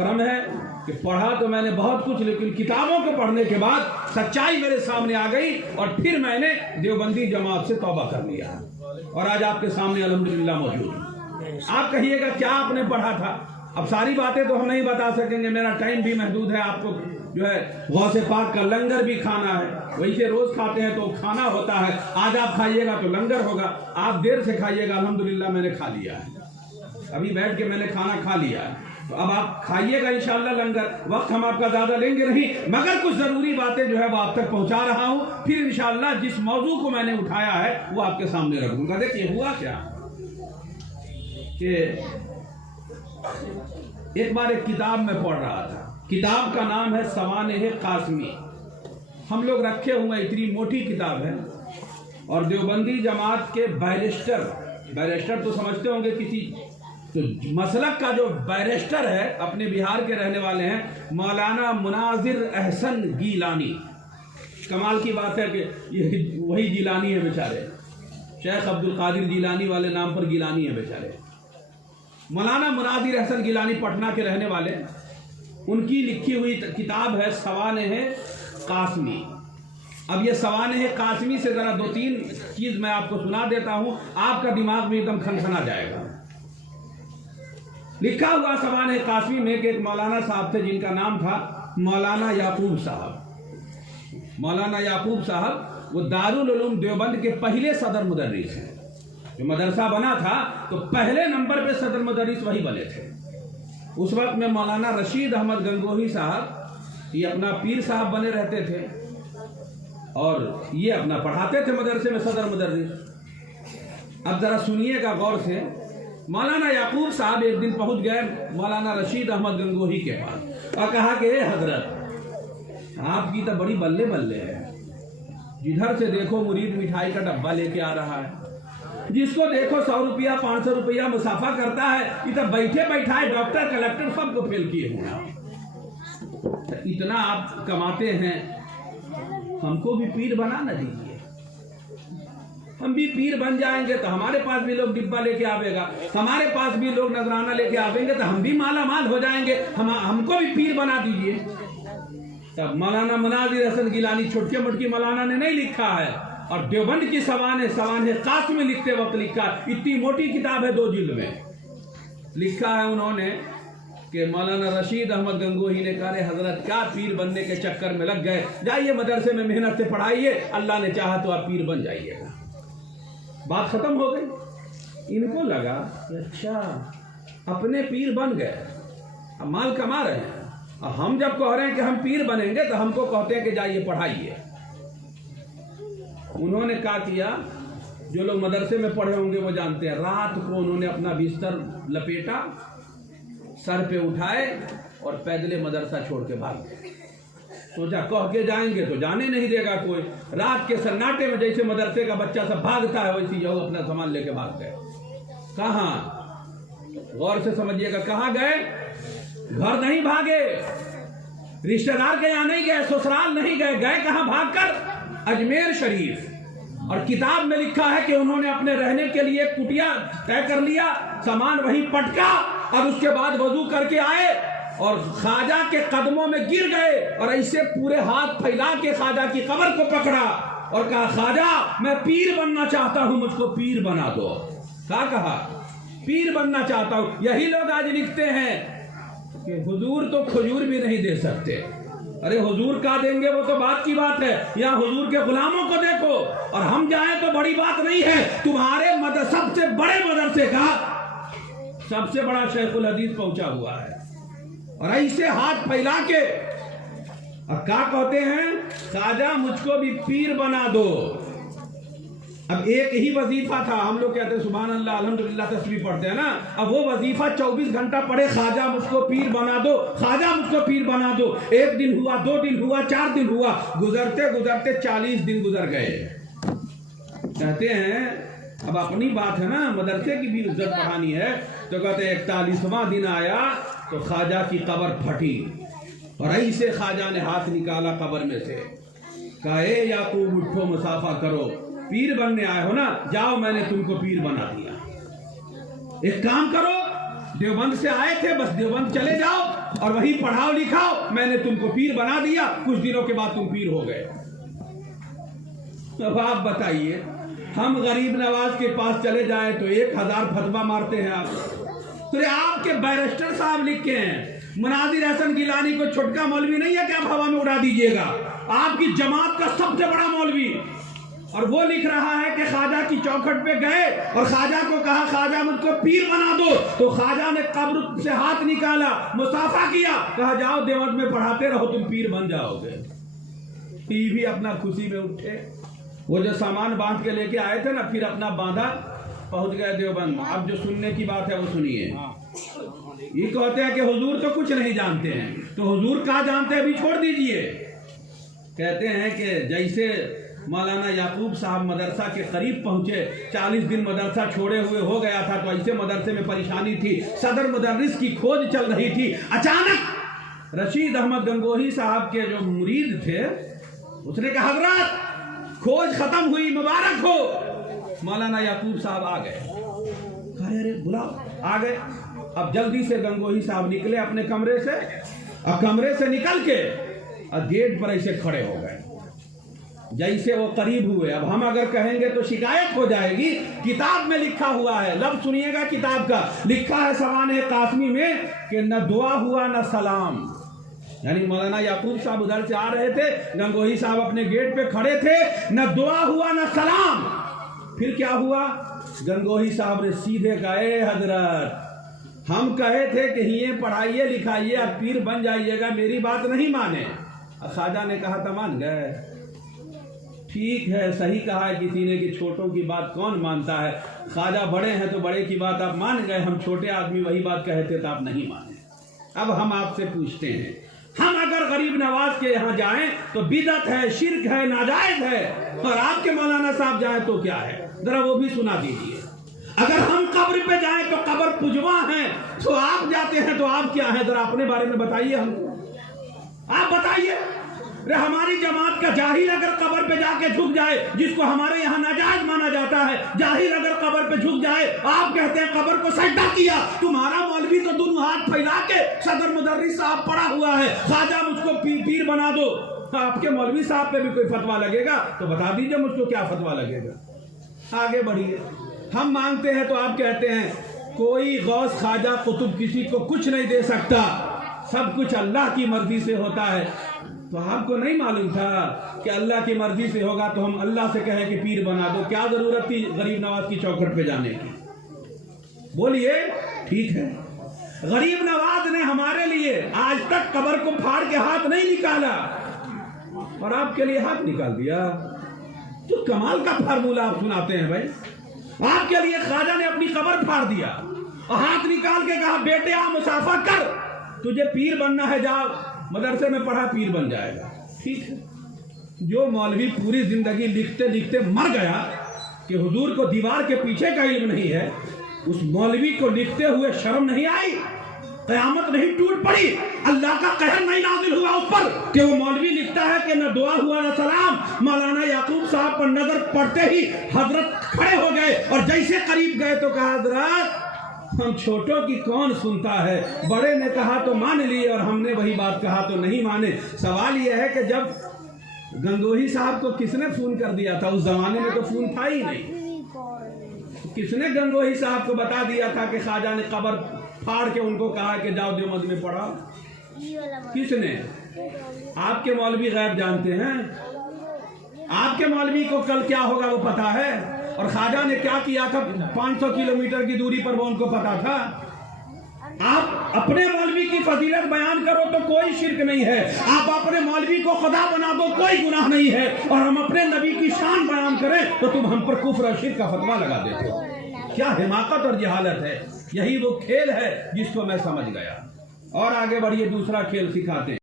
करम है कि पढ़ा तो मैंने बहुत कुछ, लेकिन किताबों को पढ़ने के बाद सच्चाई मेरे सामने आ गई और फिर मैंने देवबंदी जमात से तौबा कर लिया और आज आपके सामने अल्हम्दुलिल्लाह मौजूद हूं। आप कहिएगा क्या आपने पढ़ा था? अब सारी बातें तो हम नहीं बता सकेंगे, मेरा टाइम भी महदूद है। आपको जो है गौसे पाक का लंगर भी खाना है, वैसे रोज खाते हैं तो खाना होता है, आज आप खाइएगा तो लंगर होगा। आप देर से खाइएगा, अल्हम्दुलिल्लाह मैंने खा लिया है, अभी बैठ के मैंने खाना खा लिया है, तो अब आप खाइएगा इंशाअल्लाह लंगर। वक्त हम आपका ज़्यादा लेंगे नहीं, मगर कुछ ज़रूरी बातें जो है वो आप तक पहुंचा रहा हूं, फिर इंशाअल्लाह जिस मौजू को मैंने उठाया है वो आपके सामने रखूंगा। देखिए हुआ क्या कि एक बार एक किताब में पढ़ रहा था, किताब का नाम है सवानेह कासमी। हम लोग रखे हुए, इतनी मोटी किताब है, और देवबंदी जमात के बैरिस्टर तो समझते होंगे किसी, तो मसलक का जो बैरिस्टर है अपने बिहार के रहने वाले हैं मौलाना मुनाजिर अहसन गीलानी। कमाल की बात है कि ये वही गीलानी है बेचारे, शेख अब्दुल कादिर गीलानी वाले नाम पर गीलानी है बेचारे। मौलाना मुनाजिर अहसन गीलानी पटना के रहने वाले, उनकी लिखी हुई किताब है सवानेह कासमी। अब ये सवानेह कासमी से ज़रा दो तीन चीज़ मैं आपको सुना देता हूँ, आपका दिमाग में एकदम खनखना जाएगा। लिखा हुआ सवानेह कासमी में कि एक मौलाना साहब थे जिनका नाम था मौलाना याकूब साहब। मौलाना याकूब साहब वो दारुल उलूम देवबंद के पहले सदर मुदर्रिस हैं। जो मदरसा बना था तो पहले नंबर पे सदर मुदर्रिस वही बने थे। उस वक्त में मौलाना रशीद अहमद गंगोही साहब ये अपना पीर साहब बने रहते थे और ये अपना पढ़ाते थे मदरसे में सदर मुदर्रिस। अब ज़रा सुनिएगा गौर से। मौलाना याकूब साहब एक दिन पहुंच गए मौलाना रशीद अहमद गंगोही के पास और कहा कि हजरत आपकी तो बड़ी बल्ले बल्ले है, जिधर से देखो मुरीद मिठाई का डब्बा लेके आ रहा है, जिसको देखो 100 रुपया 500 रुपया मुसाफा करता है, ये तो बैठे बैठाए डॉक्टर कलेक्टर सबको फेल किए हुए। इतना आप कमाते हैं, हमको भी पीर बना न दीजिए, हम भी पीर बन जाएंगे तो हमारे पास भी लोग डिब्बा लेके आवेगा, हमारे पास भी लोग नजराना लेके आवेंगे तो हम भी माला माल हो जाएंगे, हमको भी पीर बना दीजिए। तब मौलाना मुनाजिर अहसन गिलानी छोटके मोटकी मौलाना ने नहीं लिखा है, और देवबंद की सवानेह कासमी लिखते वक्त लिखा, इतनी मोटी किताब है 2 जिल्द में, लिखा है उन्होंने कि मौलाना रशीद अहमद गंगोही ने कहा हजरत क्या पीर बनने के चक्कर में लग गए, जाइए मदरसे में मेहनत से पढ़ाइए, अल्लाह ने चाहा तो आप पीर बन जाइएगा। बात खत्म हो गई। इनको लगा कि अच्छा अपने पीर बन गए, अब माल कमा रहे हैं, और हम जब कह रहे हैं कि हम पीर बनेंगे तो हमको कहते हैं कि जाइए पढ़ाइए। उन्होंने क्या किया, जो लोग मदरसे में पढ़े होंगे वो जानते हैं, रात को उन्होंने अपना बिस्तर लपेटा, सर पे उठाए और पैदले मदरसा छोड़ के भाग गए। सोचा कह के जाएंगे तो जाने नहीं देगा कोई, रात के सन्नाटे में जैसे मदरसे का बच्चा सब भागता है वैसे यो अपना सामान लेके भाग गए। कहाँ, गौर से समझिएगा, कहाँ गए? घर नहीं भागे, रिश्तेदार के यहाँ नहीं गए, ससुराल नहीं गए, गए कहाँ भागकर? अजमेर शरीफ। और किताब में लिखा है कि उन्होंने अपने रहने के लिए कुटिया तय कर लिया, सामान वहीं पटका, और उसके बाद वजू करके आए और ख्वाजा के कदमों में गिर गए और ऐसे पूरे हाथ फैला के ख्वाजा की कब्र को पकड़ा और कहा ख्वाजा मैं पीर बनना चाहता हूं, मुझको पीर बना दो। क्या कहा? पीर बनना चाहता हूं। यही लोग आज लिखते हैं कि हुजूर तो खजूर भी नहीं दे सकते। अरे हुजूर का देंगे वो तो बात की बात है, या हुजूर के गुलामों को देखो, और हम जाए तो बड़ी बात नहीं है। तुम्हारे सबसे बड़े मदरसे का सबसे बड़ा शेखुल हदीस पहुंचा हुआ है, और ऐसे हाथ फैला के और क्या कहते हैं, ख्वाजा मुझको भी पीर बना दो। अब एक ही वजीफा था, हम लोग कहते हैं सुभान अल्लाह अल्हम्दुलिल्लाह तस्बीह पढ़ते हैं ना, अब वो वजीफा 24 घंटा पढ़े, ख्वाजा मुझको पीर बना दो, ख्वाजा मुझको पीर बना दो। 1 दिन हुआ, 2 दिन हुआ, 4 दिन हुआ, गुजरते गुजरते 40 दिन गुजर गए। कहते हैं अब अपनी बात है ना, मदरसे की भी इज्जत बढ़ानी है, तो कहते हैं 41वां दिन आया तो ख्वाजा की कब्र फटी, और ऐसे ख्वाजा ने हाथ निकाला कब्र में से, कहा ए याकूब उठो मुसाफा करो, पीर बनने आए हो ना, जाओ मैंने तुमको पीर बना दिया। एक काम करो, देवबंद से आए थे, बस देवबंद चले जाओ, और वही पढ़ाओ लिखाओ, मैंने तुमको पीर बना दिया, कुछ दिनों के बाद तुम पीर हो गए। अब आप बताइए, हम गरीब नवाज के पास चले जाए तो 1000 फतवा मारते हैं आप। तो आपके बैरिस्टर साहब लिख के हैं, मुनाजिर हसन गिलानी को छोटका मौलवी नहीं है कि आप हवा में उड़ा दीजिएगा, आपकी जमात का सबसे बड़ा मौलवी। और वो लिख रहा है कि ख्वाजा की चौखट पे गए और ख्वाजा को कहा ख्वाजा मुझको पीर बना दो, तो ख्वाजा ने कब्र से हाथ निकाला, मुसाफा किया, कहा जाओ देवबंद में पढ़ाते रहो, तुम पीर बन जाओगे। ये भी अपना खुशी में उठे, वो जो सामान बांध के लेके आए थे ना, फिर अपना बांधा, पहुंच गए देवबंद। अब जो सुनने की बात है वो सुनिए। ये कहते हैं कि हुजूर तो कुछ नहीं जानते हैं, तो हुजूर क्या जानते हैं अभी छोड़ दीजिए। कहते हैं कि जैसे मौलाना याकूब साहब मदरसा के करीब पहुंचे, 40 दिन मदरसा छोड़े हुए हो गया था, तो ऐसे मदरसे में परेशानी थी, सदर मुदर्रिस की खोज चल रही थी। अचानक रशीद अहमद गंगोही साहब के जो मुरीद थे, उसने कहा हजरत खोज खत्म हुई, मुबारक हो। मौलाना याकूब साहब आ गए, अरे बुलाओ, आ गए। अब जल्दी से गंगोही साहब निकले अपने कमरे से, और कमरे से निकल के और गेट पर ऐसे खड़े हो गए। जैसे वो करीब हुए, अब हम अगर कहेंगे तो शिकायत हो जाएगी। किताब में लिखा हुआ है, लफ्ज़ सुनिएगा किताब का, लिखा है सवाने कासमी में कि न दुआ हुआ न सलाम। यानी मौलाना याकूब साहब उधर से आ रहे थे, गंगोही साहब अपने गेट पे खड़े थे, न दुआ हुआ न सलाम। फिर क्या हुआ, गंगोही साहब ने सीधे कहे हजरत हम कहे थे कि ये पढ़ाइए लिखाइए, अब पीर बन जाइएगा, मेरी बात नहीं माने। ख्वाजा ने कहा तो मान गए। ठीक है, सही कहा है किसी ने कि छोटों की बात कौन मानता है। ख्वाजा बड़े हैं तो बड़े की बात आप मान गए, हम छोटे आदमी वही बात कहते तो आप नहीं माने। अब हम आपसे पूछते हैं, हम अगर गरीब नवाज के यहाँ जाएं तो बिदअत है, शिर्क है, नाजायज है, और आपके मौलाना साहब जाएं तो क्या है, जरा वो भी सुना दीजिए। अगर हम कब्र पे जाएं तो कब्र पुजवा है, तो आप जाते हैं तो आप क्या है, जरा अपने बारे में बताइए हमको, आप बताइए। हमारी जमात का जाहिल अगर कब्र पे जाके झुक जाए, जिसको हमारे यहाँ नाजायज माना जाता है, जाहिल अगर कब्र पे झुक जाए, आप कहते हैं कब्र को सजदा किया। तुम्हारा मौलवी तो दोनों हाथ फैला के सदर मुदर्रिस साहब पड़ा हुआ है, ख्वाजा मुझको पीर बना दो। आपके मौलवी साहब पे भी कोई फतवा लगेगा तो बता दीजिए मुझको क्या फतवा लगेगा। आगे बढ़िए, हम मांगते हैं तो आप कहते हैं कोई गौस ख्वाजा कुतुब किसी को कुछ नहीं दे सकता, सब कुछ अल्लाह की मर्जी से होता है। तो आपको नहीं मालूम था कि अल्लाह की मर्जी से होगा तो हम अल्लाह से कहें कि पीर बना दो, क्या जरूरत थी गरीब नवाज की चौखट पे जाने की? बोलिए। ठीक है, गरीब नवाज ने हमारे लिए आज तक कब्र को फाड़ के हाथ नहीं निकाला, और आपके लिए हाथ निकाल दिया। तो कमाल का फार्मूला आप सुनाते हैं भाई। आपके लिए ख्वाजा ने अपनी कब्र फाड़ दिया और हाथ निकाल के कहा बेटे आ मुसाफा कर, तुझे पीर बनना है, जा मदरसे में पढ़ा, पीर बन जाएगा। ठीक है, जो मौलवी पूरी जिंदगी लिखते लिखते मर गया कि हुजूर को दीवार के पीछे का इल्म नहीं है, उस मौलवी को लिखते हुए शर्म नहीं आई, कयामत नहीं टूट पड़ी, अल्लाह का कहर नहीं नाजिल हुआ उस पर कि वो मौलवी लिखता है कि न दुआ हुआ न सलाम। मौलाना याकूब साहब पर नजर पड़ते ही हजरत खड़े हो गए, और जैसे करीब गए तो कहा हजरत हम छोटों की कौन सुनता है, बड़े ने कहा तो मान लिए और हमने वही बात कहा तो नहीं माने। सवाल यह है कि जब गंगोही साहब को किसने फोन कर दिया था, उस जमाने में तो फोन था ही नहीं, किसने गंगोही साहब को बता दिया था कि ख्वाजा ने कब्र फाड़ के उनको कहा कि जाओ देवबंद में पढ़ा? किसने? आपके मौलवी गैब जानते हैं, आपके मौलवी को कल क्या होगा वो पता है, और ख्वाजा ने क्या किया था 500 किलोमीटर की दूरी पर वो उनको पता था। आप अपने मौलवी की फजीलत बयान करो तो कोई शिर्क नहीं है, आप अपने मौलवी को खुदा बना दो कोई गुनाह नहीं है, और हम अपने नबी की शान बयान करें तो तुम हम पर कुफ्र और शिर्क का फतवा लगा देते हो। क्या हिमाकत और जहालत है। यही वो खेल है जिसको मैं समझ गया। और आगे बढ़िए, दूसरा खेल सिखाते हैं।